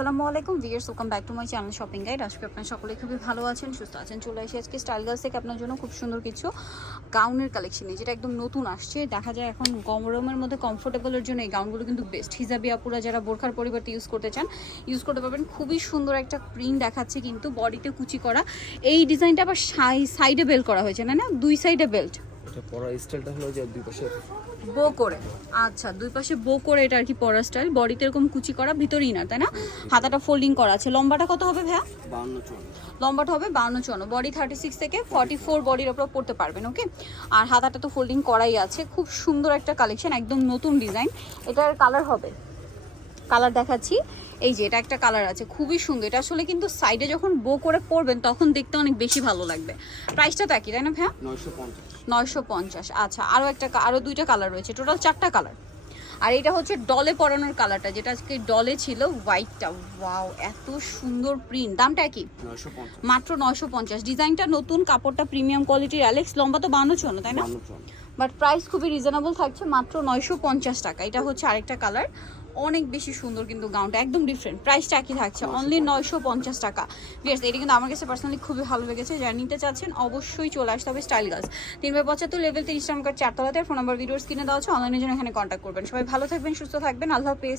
আসসালামু আলাইকুম। Viewers welcome back to my channel shopping guide আজকে আপনার সকলে খুবই ভালো আছেন, সুস্থ আছেন। চলে এসে আজকে স্টাইল গার্লস থেকে আপনার জন্য খুব সুন্দর কিছু গাউনের কালেকশন নিয়ে, যেটা একদম নতুন আসছে। দেখা যায় এখন গরমের মধ্যে কমফোর্টেবলের জন্য এই গাউনগুলো কিন্তু বেস্ট হিজাবি আপুরা যারা বোরখার পরিবর্তে ইউজ করতে চান ইউজ করতে পারবেন। খুবই সুন্দর একটা প্রিন্ট দেখাচ্ছে কিন্তু বডিতে কুচি করা। এই ডিজাইনটা আবার সাইডে বেল্ট করা হয়েছে, না না? দুই সাইডে বেল্ট এটা পরা স্টাইলটা হলো যে দুই পাশে বো করে। আচ্ছা দুই পাশে বো করে এটা আর কি পরা স্টাইল বডিতে এরকম কুচি করা ভিতরে ইনার তাই না? হাতাটা ফোল্ডিং করা আছে। লম্বাটা কত হবে ভাইয়া? লম্বাটা হবে বাউন্ন চুয়ান্ন। বডি থার্টি সিক্স থেকে ফর্টি ফোর বডির ওপর পড়তে পারবেন ওকে আর হাতাটা তো ফোল্ডিং করাই আছে। খুব সুন্দর একটা কালেকশন একদম নতুন ডিজাইন এটার কালার হবে। কালার দেখাচ্ছি। এই যে এটা একটা কালার আছে খুবই সুন্দর। এটা আসলে কিন্তু সাইডে যখন বো করে পরবেন তখন দেখতে অনেক বেশি ভালো লাগবে। প্রাইসটা তো একই তাই না ভাইয়া? নয়শো পঞ্চাশ। আচ্ছা আরও একটা আরও দুইটা কালার রয়েছে। টোটাল চারটা কালার আর এটা হচ্ছে ডলে পরানোর কালারটা যেটা আজকে ডলে ছিল হোয়াইটটা ওয়াও এত সুন্দর প্রিন্ট দামটা কি মাত্র নয়শো পঞ্চাশ। ডিজাইনটা নতুন কাপড়টা প্রিমিয়াম কোয়ালিটির অ্যালেক্স লম্বা তো বানো চুয়ান্ন তাই না? বাট প্রাইস খুবই রিজনেবল থাকছে মাত্র নয়শো পঞ্চাশ টাকা। এটা হচ্ছে আরেকটা কালার অনেক বেশি সুন্দর কিন্তু গাউনটা একদম ডিফারেন্ট প্রাইসটা একই থাকছে অনলি নয়শো পঞ্চাশ টাকা। বিয়ার্স এটা কিন্তু আমার কাছে পার্সোনালি খুবই ভালো লেগেছে। যারা নিতে চাচ্ছেন, অবশ্যই চলে আসতে হবে স্টাইল গার্লস তিন বাই পঁচাত্তর লেভেল তিরিশ নম্বর চারতলাতে ফোন নাম্বার ভিডিওস কিনে দেওয়া হচ্ছে অনলাইনের জন্য এখানে কন্ট্যাক্ট করবেন। সবাই ভালো থাকবেন, সুস্থ থাকবেন। আল্লাহ হাফেজ।